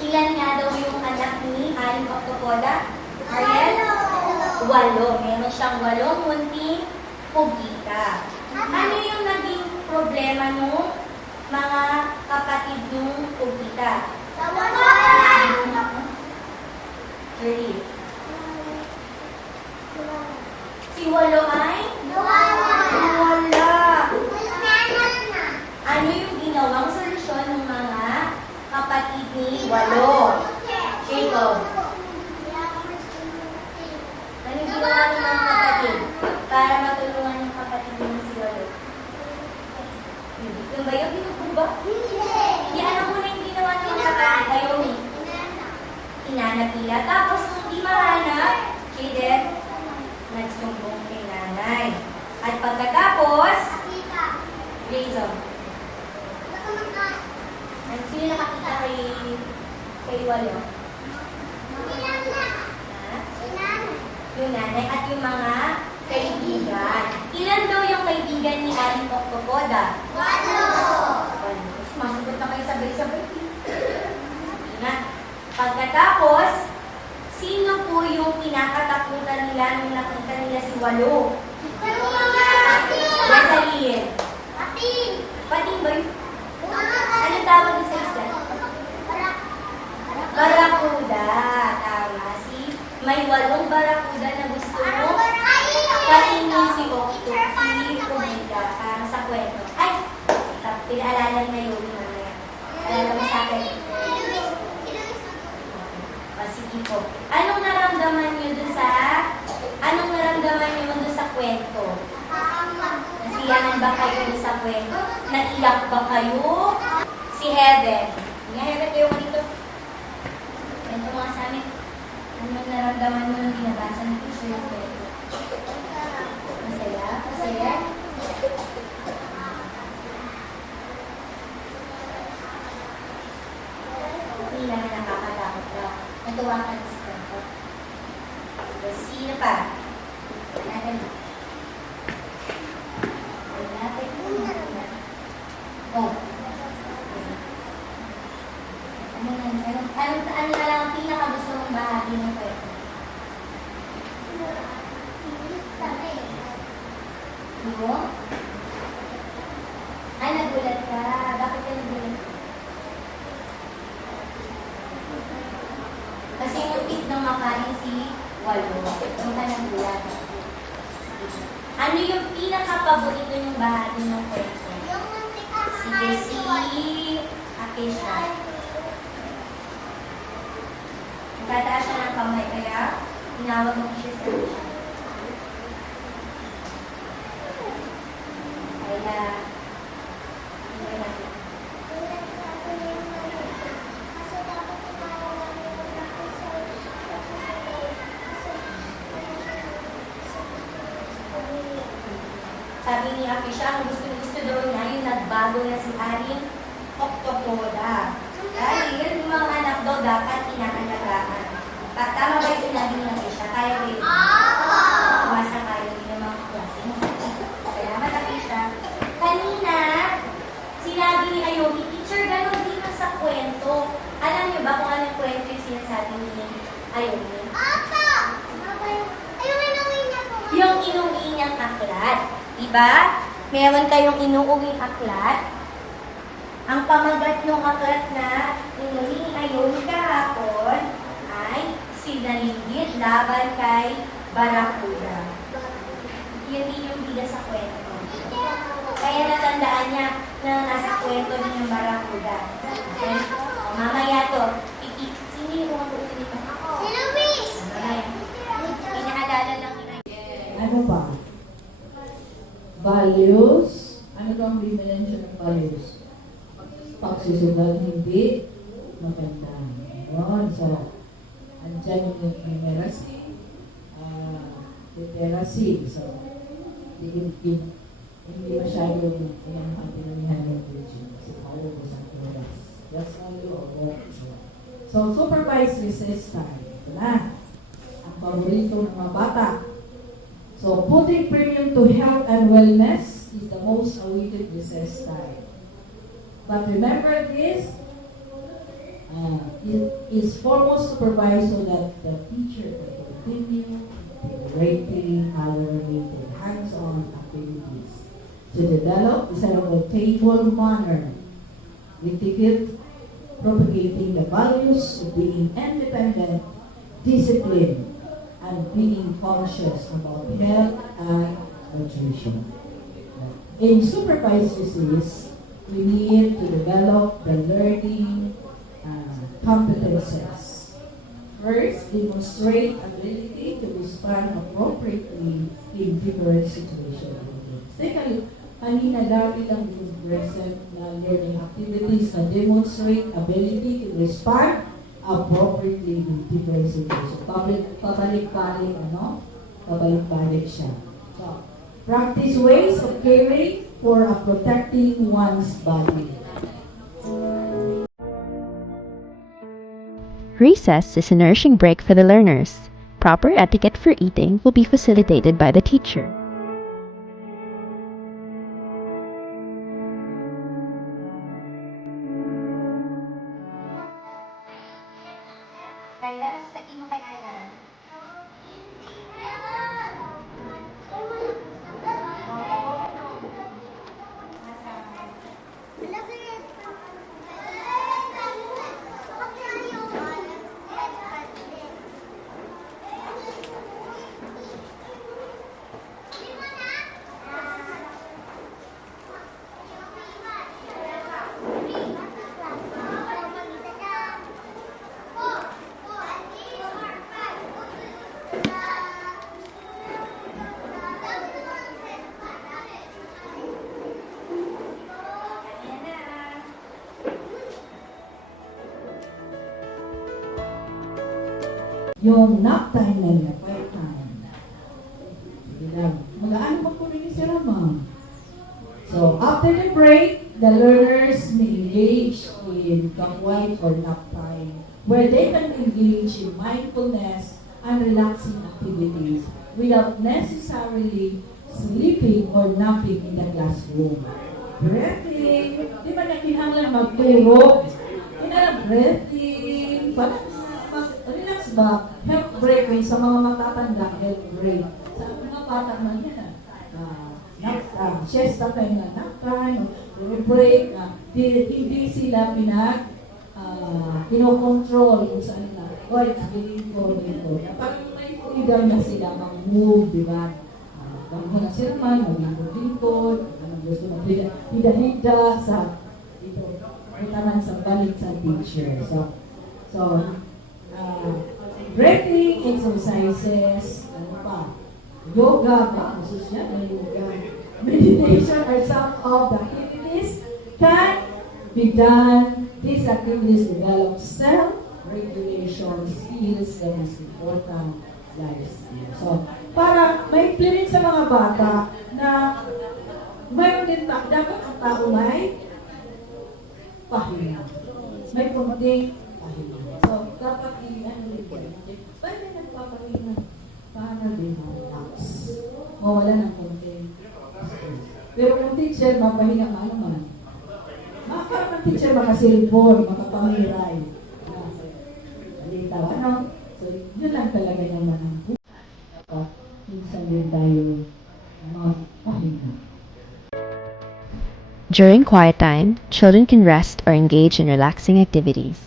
ilan nga daw yung anak ni Ali Octopoda? Ariel? 8. Meron siyang 8 munting kugita. Ano yung naging problema nung mga kapatid nung kugita? Si 8 ay? Jacob? Ano yung ginawa ng mga kapatid para matulungan yung kapatid mo si Walo? Yung ba yung binububa? Hindi. Ano muna yung ginawa ng mga kapatid? Naomi? Hinanap nila. Tapos kung di mahanap, Jaden, nagsumbong kay nanay. At pagkatapos, Jason. Sino nakakita kay Walo? Yung nanay at yung mga kaibigan. Ilan daw yung kaibigan ni Aling Octopoda? 8. Masugot na kayo sabay-sabay. Sige na. Pagkatapos, sino po yung kinakatakutan nila nung nakita nila si Walo? Rosalie. Pating ba yun? Anong tawag doon sa isla? Barakuda. Tama. May 8 barakuda na gusto mo kainin si Octo, si Omega, para sa kwento. Ay! Pinaalala na yun mamaya. Alala mo sa akin. Sige po. Anong naramdaman niyo dun sa kwento? Nasiyahan ba kayo dun sa kwento? Naiyak ba kayo? Si Heaven. Heaven, kayo mo dito. Kwento mga sa amin. Anong naramdaman mo nung binabasa ng teacher yung kwento? Masaya? Masaya? Hindi naman nakakatakot ka. Natuwa ka sa kwento. Sino pa? Natin. Oh. Ano na lang ang pinakagusto mong bahagi ng kwento? Ano? Ay, nagulat ka. Bakit ka nagulat? Kasi muntik nang makain si Walo. Yung ka nagulat. Ano yung pinakapaborito yung bahagi ng kwento? Sige, si Akisha. Nagtataas siya ng kamay, kaya tinawag mo siya sa Akisha. Kaya, sabi ni Akisha, ang gusto daw niya, yung nagbago na si Aling Octopoda. Dahil yung mga anak daw dapat inaalagaan. Tama ba yung sinabi ni Akisha? Kaya rin. Kumasa kayo din ng mga klase. Salamat, Akisha. Kanina, sinabi ni Ayomi, teacher, gano'n din sa kwento. Alam niyo ba kung anong kwento yung sinasabi ni Ayomi? Yung inuwi-niyang aklat. Diba? Meron kayong inuuwing aklat. Ang pamagat ng aklat na inuwi ni Ayomi kahapon ay Sinalingit laban kay Barakuda. Yun din yung bida sa kwento. Kaya natandaan niya na nasa kwento din yung Barakuda. Okay? Mamaya to, sino yung umuuwi nito? Si Luis! Inaalala lang ina. Ano pa? Values. Ano ba ang dimension ng values? Pagsusugal hindi maganda. Yun. So, andyan yung numeracy, literacy. So, hindi masyadong pinanghapinanihan ng teaching. Kasi follow ko sa oras. That's value of workshop. So, supervised recess time. Ito na. Ang paborito ng mga bata. So, putting premium to health and wellness is the most awaited recess time. But remember this, it is foremost supervised so that the teacher can continue integrating other-related hands-on activities to develop desirable table manner, etiquette, propagating the values of being independent, disciplined, and being conscious about health and nutrition. In supervised recess, we need to develop the learning competences First, demonstrate ability to respond appropriately in different situations. Teka, kanina dami lang yung present na learning activities na demonstrate ability to respond appropriately in different situations. Pabalik-balik, Pabalik-balik siya. So, practice ways of caring for protecting one's body. Recess is a nourishing break for the learners. Proper etiquette for eating will be facilitated by the teacher. Yung nap time na nila, quiet time. Mag-ano pa po rin si Rama. So, after the break, the learners may engage in the quiet or nap time, where they can engage in mindfulness and relaxing activities without necessarily sleeping or napping in the classroom. Breathing, di ba nakinahanglan magturo? Breathing, relax ba? Health break, sa mga matatanda, health break. Sa mga bata man yan, siesta time na nap time, break, hindi sila kinokontrol kung saan na, it's ganito. Parang may freedom na sila mag-move, di ba? Kung mga sirman, mag-lingkod-lingkod, gusto mag-hida-hida sa itaman sa balik sa teacher. So, breathing exercises, yoga, yoga, meditation are some of the activities can be done. These activities develop self-regulation skills that is important life skills. So, para may rin sa mga bata na mayroon din dapat ang tao may pahinga. May konting pahinga. So, dapat pwede nagpapahinga para din relax. Mawala ng konting stress. Pero kung teacher, mapahinga ka naman. Makakaroon ng teacher, makasilipon, makapangiray. Alitaw, So, yun lang talaga naman ang buhay. Minsan din tayo magpahinga. During quiet time, children can rest or engage in relaxing activities.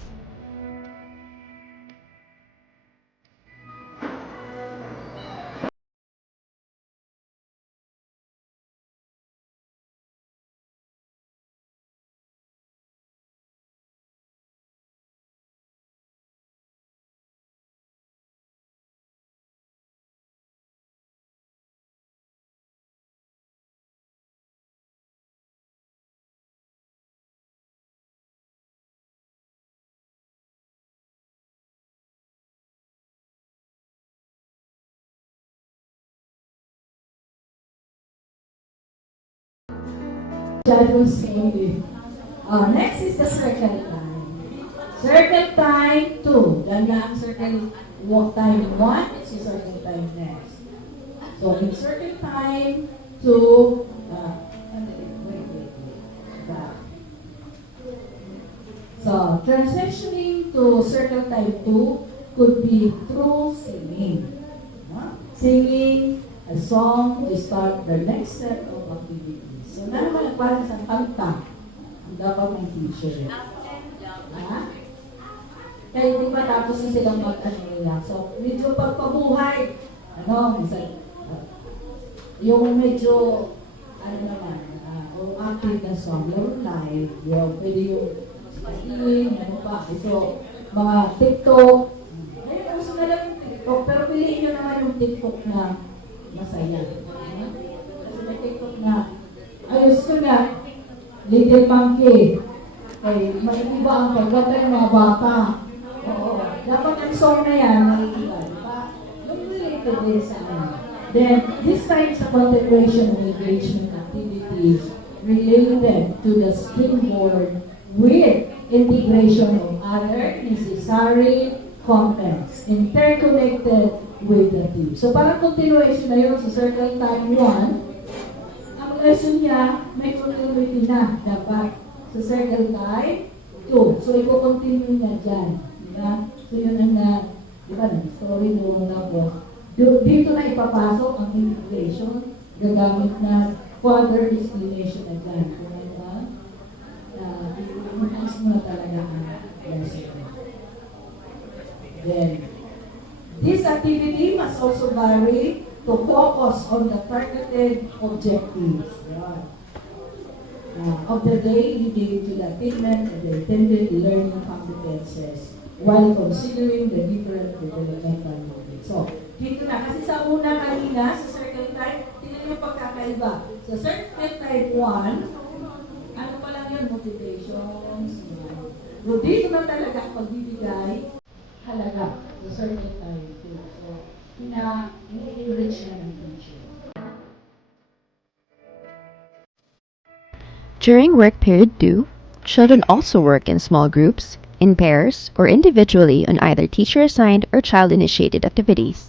Next is the circle time. Circle time 2. Ganda ang circle walk time 1. It's yung circle time next. So, in circle time 2, So, transitioning to circle time 2 could be through singing. Singing a song to start the next set of activities. So, naman para sa kanta ang dapat ng teacher. Kaya hindi pa tapos na silang mag-ano. So, medyo pagpabuhay. Yung medyo, active na song, laro live, pwede yung ito, mga TikTok. Ngayon TikTok na masaya. Kasi may TikTok na, ayos ko na, Little Monkey. Ay, mag-iba ang pagkata ng mga bata. Oo. Dapat ang song na yan, mag-iba. Diba? Yung related din sa ano. Then, this types of integration and engagement activities related to the springboard with integration of other necessary contents interconnected with the team. So, parang continuation na yun sa Circle Time 1. Ang lesson niya, may continuity na dapat sa Circle Time 2. So, i-continue niya dyan. Diba? So, yun ang diba, story mo na po. Dito na ipapasok ang integration, gagamit na further explanation na dyan. Kung ano ba, i-umas mo na talaga ang lesson. Then, this activity must also vary to focus on the targeted objectives of the day leading to the attainment of the intended learning competences while considering the different developmental modes. So, dito na. Kasi sa una kanina, sa Circle Time, tingnan yung pagkakaiba. Sa Circle Time 1, ano pa lang yun? Motivations. So, dito na talaga ang pagbibigay halaga sa Circle Time 2. So, ina-enrich na ng teacher. During work period 2, children also work in small groups, in pairs, or individually on either teacher-assigned or child-initiated activities.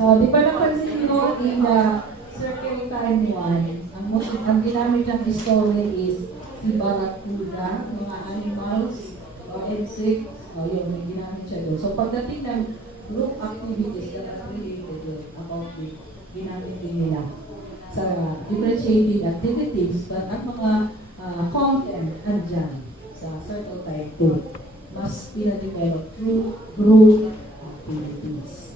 So, di ba napansin nyo in the Circle Time 1, ang ginamit ng story is si Barracuda, mga animals, insects, yun, may ginamit siya doon. So, pagdating ng group activities na related about it, ginamit din nila sa differentiating activities, but ang mga content andyan sa Circle Time 2, mas pinadevelop through group activities.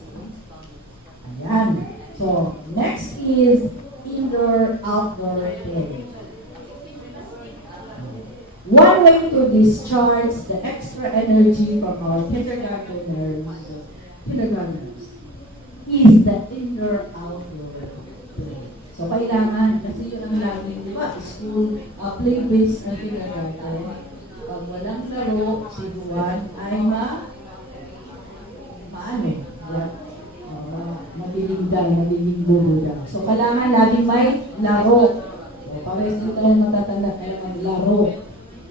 Ayan. So, next is indoor-outdoor play. One way to discharge the extra energy from our kindergartners is the indoor-outdoor play. So, kailangan, kasi yun ang laging, di ba, school play-based na kindergarten. Pag walang laro, si Juan ay magiging bumuda. So, kailangan laging may laro. Pares dito lang matatanda, kailangan laro.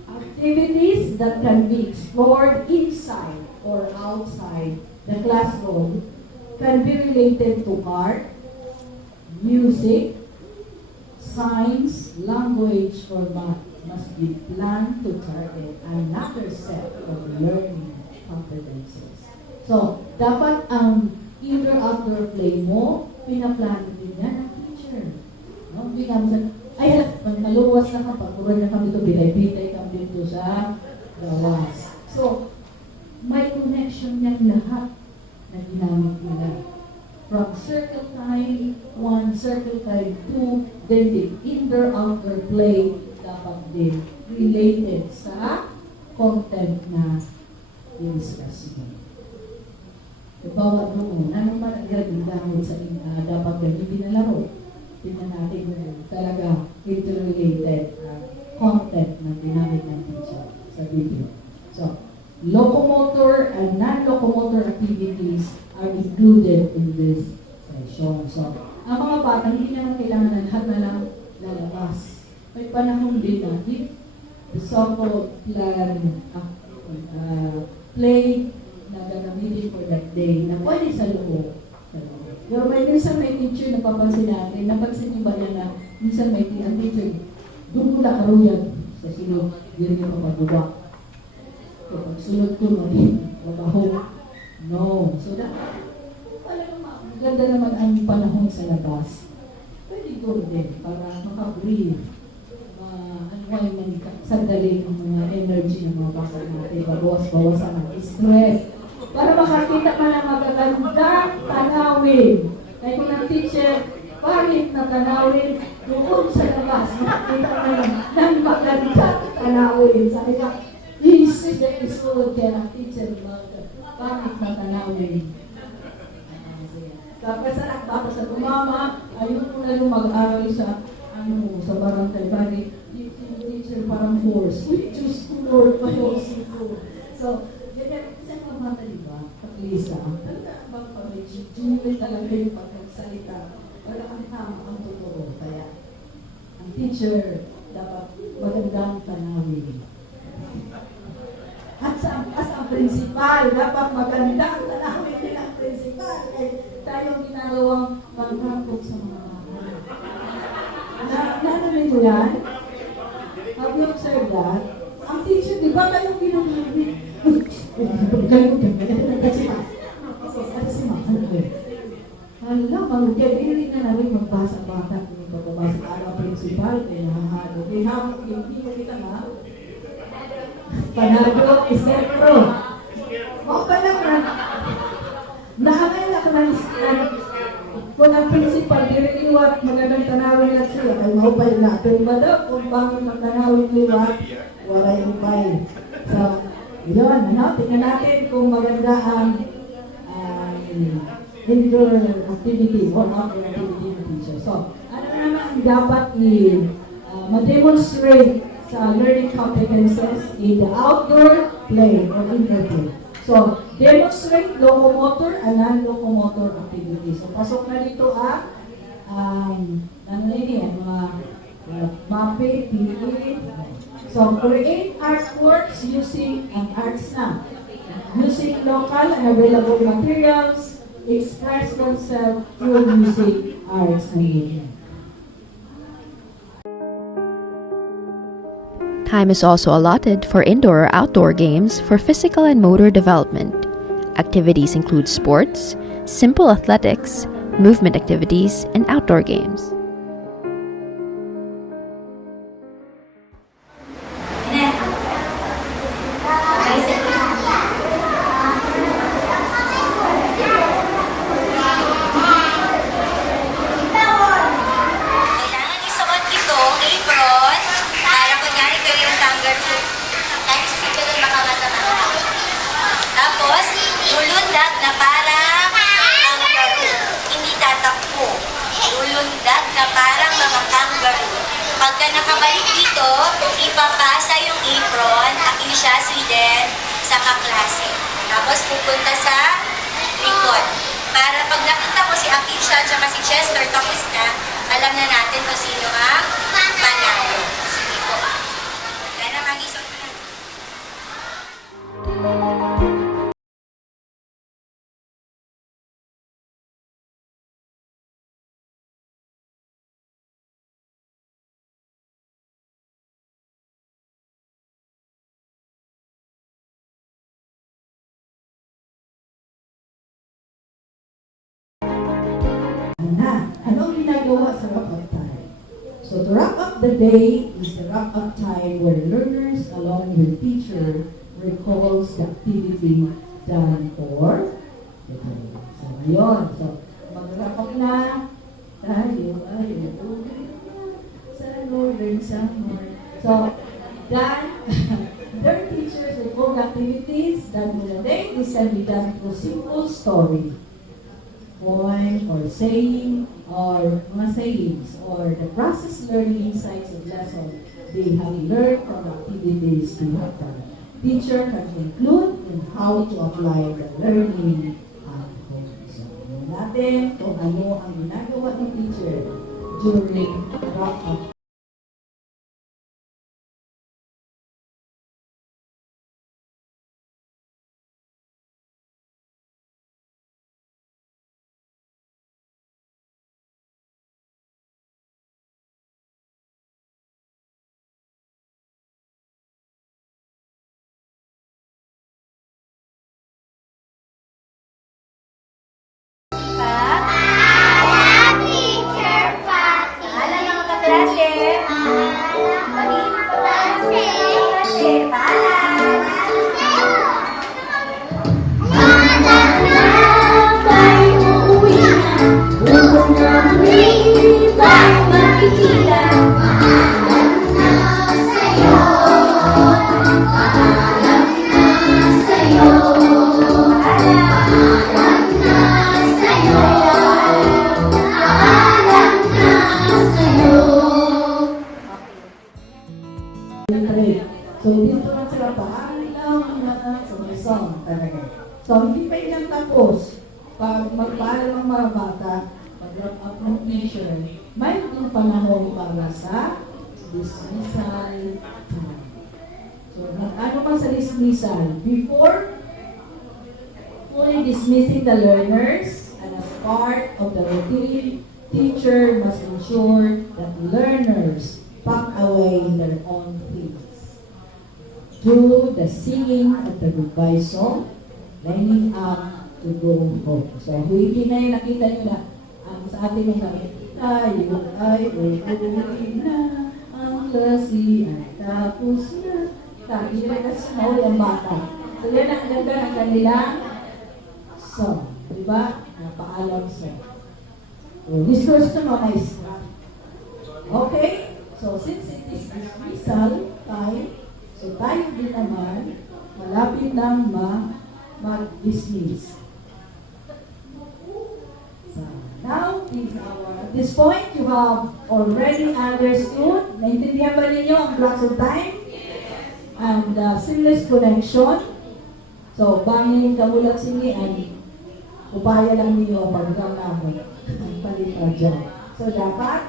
Activities that can be explored inside or outside the classroom can be related to art, music, science, language, or math must be planned to target another set of learning competencies. So, dapat ang indoor-outdoor play mo, pinaplano din yan ng teacher. No? Hindi kami sa, ay, naluwas na ka, pagkuran na kami ito, bitay-bitay kami dito sa gawas. So, may connection yan lahat na ginamit nila. From circle time 1, circle time 2, then the indoor-outdoor play dapat din related sa content na i-discuss mo. Bawa noon, ano man ang gagawin sa dapat ganyan pinalaro. Tingnan natin kung talaga interrelated content na ginamit ng teacher sa video. So, locomotor and non-locomotor activities are included in this session. So, ang mga bata, hindi naman kailangan na lahat na lang lalabas. May panahon din natin. So-called plan, play na gagamitin for that day na pwede sa loob. Pero may minsan may teacher na papansin natin, napansin niyo ba niya na minsan may teacher, doon mo na karuyan sa sunod, hindi niya papabuwa. So, pag sunod ko, mabaho. No. So, ganda naman ang panahon sa labas. Pwede doon din para makabrief, unwind ng sandali ng mga energy ng mga bata natin, bawas-bawasan ng stress. Para makakita ka ng magagandang tanawin. Kaya kung ang teacher, pahit na tanawin, doon sa labas, makakita ka ng magagandang tanawin. Sabi ka, this is the school kaya ang teacher, pahit na tanawin. Kapag sa nakbata sa tumama, ayun mo na yung mag-aral sa sa barangay bali, yung teacher parang force. We choose to Lord by all sinful. So, ganyan, isang mga bata, di ba? Lisa, talaga bang pag-jujulit talaga yung pagsalita. Wala kang tama ang totoo. Kaya, ang teacher dapat magandang tanawin. At as ang principal, dapat magandang tanawin din ang principal. Tayong ginagawang pagkakot sa mga bata. Nanamin mo yan? Have you observed that? Ang teacher, di ba kayong ginagawin? Hala, mag-gabirin na namin magbasa bata kung pagbabasa araw principal, kaya nahahalo. Kaya habang hindi ko kita nga, panado, isentro. O pa lang na, naangay na ka ng isyan. Kung ang principal, diriliwat, magandang tanawin lang siya, ay maupay na. Pero ba daw, kung bakit magtanawin liwat, walay upay. So, yun, tingnan natin kung maganda ang indoor activity or outdoor activity ng teacher. So, ano naman dapat ma-demonstrate sa learning competences in the outdoor play or indoor play. So, demonstrate locomotor and non-locomotor activities. So, pasok na dito ang mga MAPE, PE. So, create artworks using an arts na. Using local and available materials, express themselves through music, arts, and media. Time is also allotted for indoor or outdoor games for physical and motor development. Activities include sports, simple athletics, movement activities, and outdoor games. Kailangan isuot itong apron para kunyari kayo yung kangaroo. Kahit sa doon makamata-mata. Tapos, lulundag na parang kangaroo. Hindi tatakbo. Lulundag na parang mga kangaroo. Pagka nakabalik dito, ipapasa yung apron, Akisha, Sweden, sa kaklase. Tapos pupunta sa likod. Para pag nakita ko si Akisha at si Chester tapos na, alam na natin kung sino ang panalo. Sige po. Kaya na mag-isot na. Anak, anong ginagawa sa wrap-up time? So to wrap up the day is the wrap-up time where learners along with teacher recalls the activity done for the day. So ngayon, so mag-wrap up na tayo ay sa northern summer. So done, their teachers recall activities done for the day. This can be done through simple story, poem, or saying, or mga sayings, or the process learning insights of lesson they have learned from activities they have done. Teacher can include in how to apply the learning at home. So, yun natin kung ano ang ginagawa ng teacher during wrap-up. Paalam mga kaklase. Maging kaklase. Paalam. So, dito lang sila paalam na sa may song talaga. So, hindi pa yan tapos. Pag magpaalam ang mga bata, pag-wrap up ng teacher, may itong panahon para sa dismissal time. So, ano pa sa dismissal? Before fully dismissing the learners, and as part of the routine, teacher must ensure that learners pack away their own things through the singing of the goodbye song, lining up to go home. So, hindi na yung nakita nyo na ang sa ating mga sabi, tayo ay uuwi na, ang klase ay tapos na. Sabi nila kasi mahuli ang bata. So, yan ang ganda ng kanilang song. Diba? Napaalam song. So, this was to maestra. Okay? So, since it is dismissal time, so tayo din naman, malapit nang mag-dismiss. So, now, at this point, you have already understood, naintindihan ba ninyo ang blocks of time? And seamless connection. So, bangin kamulat singian, upaya lang ninyo pag-ram namin ang palipad dyan. So, dapat,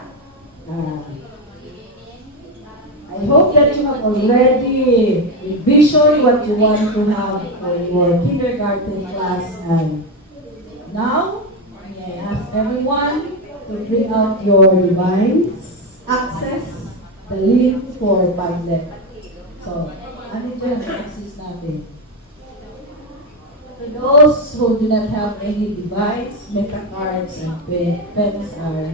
I hope that you have already envisioned what you want to have for your kindergarten class. And now, may I ask everyone to bring out your device, access the link for Padlet. So, ano dyan ang access natin? For those who do not have any device, meta cards and pens are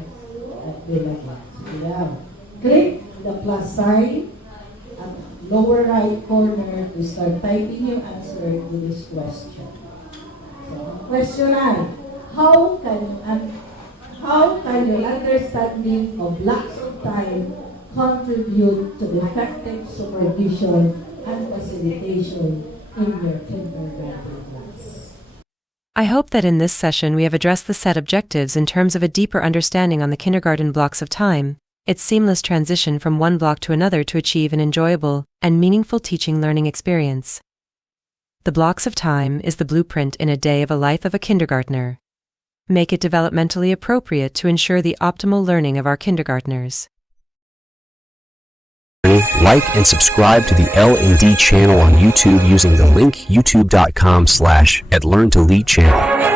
available. So, yeah. Click the plus sign at lower right corner to start typing your answer to this question. So, question 9. How can your understanding of blocks of time contribute to the effective supervision and facilitation in your kindergarten class? I hope that in this session we have addressed the set objectives in terms of a deeper understanding on the kindergarten blocks of time, its seamless transition from one block to another to achieve an enjoyable and meaningful teaching learning experience. The blocks of time is the blueprint in a day of a life of a kindergartner. Make it developmentally appropriate to ensure the optimal learning of our kindergartners. Like and subscribe to the L&D channel on YouTube using the link youtube.com/@learn2lead channel.